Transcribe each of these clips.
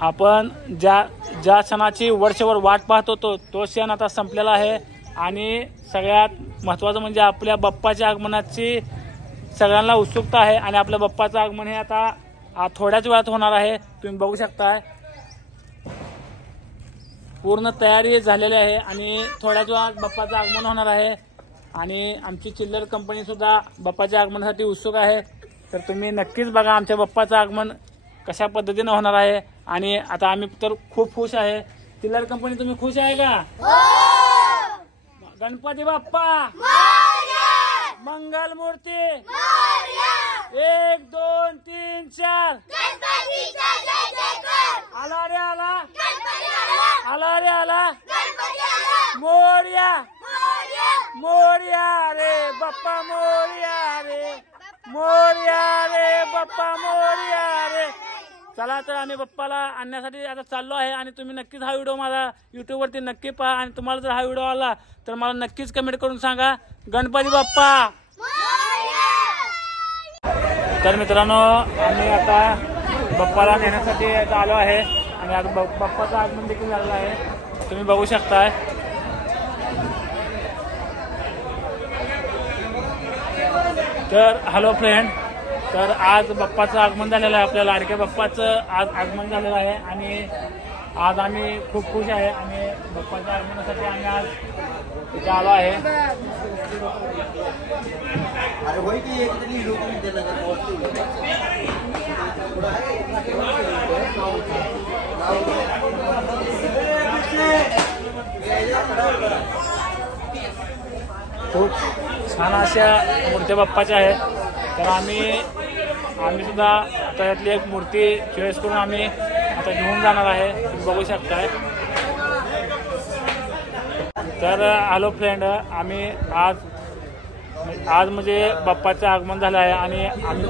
आपण ज्या क्षणाची वर्षभर वाट पाहत होतो तो क्षण आता संपलेला आहे आणि सगळ्यात महत्त्वाचं म्हणजे आपल्या बाप्पाच्या आगमनाची सगळ्यांना उत्सुकता आहे आणि आपल्या बाप्पाचं आगमन हे आता थोड्याच वेळात होणार आहे। तुम्ही बघू शकताय पूर्ण तयारी झालेली आहे आणि थोड्याच वेळात बाप्पाचं आगमन होणार आहे आणि आमची चिल्लर कंपनी सुद्धा बाप्पाच्या आगमनासाठी उत्सुक आहे। तर तुम्ही नक्कीच बघा आमच्या बाप्पाचं आगमन कशा पद्धतीने होणार आहे आणि आता आम्ही तर खूप खुश आहे। चिल्लर कंपनी तुम्ही खुश आहे का? गणपती बाप्पा मंगल मूर्ती 1 2 3 4 आला रे आला आला रे आला मोरया मोरया रे बाप्पा मोरया रे मोरया रे बाप्पा मोरया रे। चला तर आम्ही बाप्पाला आणण्यासाठी आता चाललो आहे आणि तुम्ही नक्कीच हा व्हिडिओ माझा यूट्यूबवरती नक्की पहा आणि तुम्हाला जर हा व्हिडिओ आला तर मला नक्कीच कमेंट करून सांगा गणपती बाप्पा। तर मित्रांनो आम्ही आता बाप्पाला नेण्यासाठी आलो आहे आणि आता बाप्पाचं आगमन देखील झालेलं आहे तुम्ही बघू शकताय। तर हॅलो फ्रेंड, तर आज बाप्पाचं आगमन झालेलं आहे आपल्या लाडक्या बाप्पाचं आज आगमन झालेलं आहे आणि आज आम्ही खूप खुश आहे आणि बाप्पाच्या आगमनासाठी आम्ही आज इथे आलो आहे। खूप छान अशा मूर्त्या बाप्पाच्या आहेत तर आम्ही सुद्धा त्यातली एक मूर्ती चॉईस करून आम्ही आता घेऊन जाणार आहे तुम्ही बघू शकताय। तर हॅलो फ्रेंड, आम्ही आज म्हणजे बाप्पाचं आगमन झालं आहे आणि आम्ही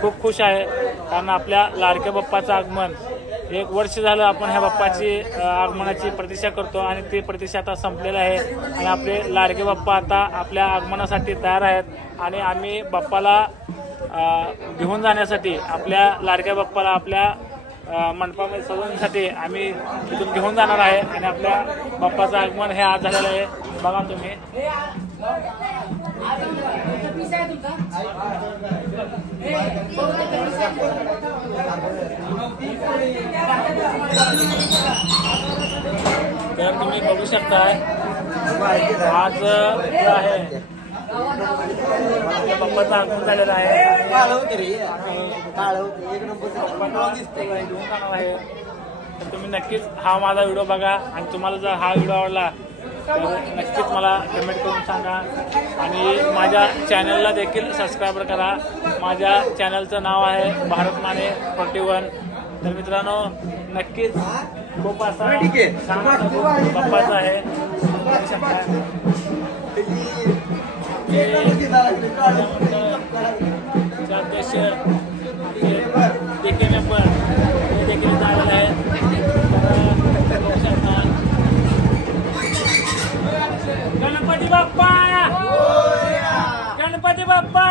खूप खुश आहे कारण आपल्या लाडक्या बाप्पाचं आगमन 1 वर्ष झालं आपण ह्या बाप्पाची आगमनाची प्रतीक्षा करतो आणि ती प्रतीक्षा आता संपलेली आहे आणि आपले लाडके बाप्पा आता आपल्या आगमनासाठी तयार आहेत आणि आम्ही बाप्पाला घेऊन जाण्यासाठी आपल्या लाडक्या बाप्पाला आपल्या मंडपामध्ये सजवण्यासाठी आम्ही इथून घेऊन जाणार आहे आणि आपल्या बाप्पाचं आगमन हे आज झालेलं आहे बघा तुम्ही। तर तुम्ही बघू शकता आज आहे बाप्पाचं आगमन झालेलं आहे तर तुम्ही नक्कीच हा माझा व्हिडिओ बघा आणि तुम्हाला जर हा व्हिडिओ आवडला तर नक्कीच मला कमेंट करून सांगा आणि माझ्या चॅनलला देखील सबस्क्राईब करा। माझ्या चॅनलचं नाव आहे भारत माने 41। तर मित्रांनो नक्कीच खूप असा बाप्पाचा आहे अध्यक्ष देखील झालेला आहे। गणपती बाप्पा गणपती बाप्पा।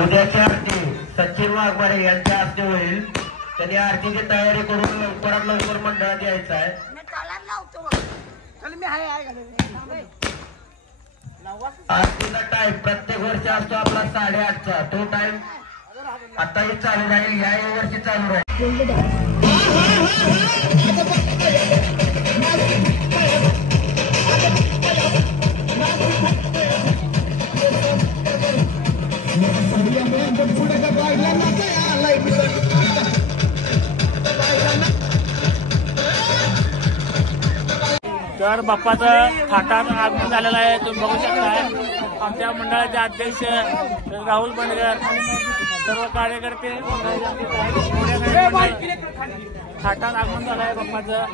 उद्याची आरती सचिन वाघमारे यांच्या हस्ते होईल। त्यांनी आरतीची तयारी करून लवकरात लवकर मंडळात यायचं आहे। आरतीचा टाइम प्रत्येक वर्षी असतो आपला 8:30चा। तो टाइम आताही चालू राहील, याही वर्षी चालू राहील। तर बाप्पाचं थाटात आगमन झालेलं आहे. तुम्ही बघू शकता आमच्या मंडळाचे अध्यक्ष राहुल बंडगर, सर्व कार्यकर्ते थाटात आगमन झालं आहे बाप्पाचं.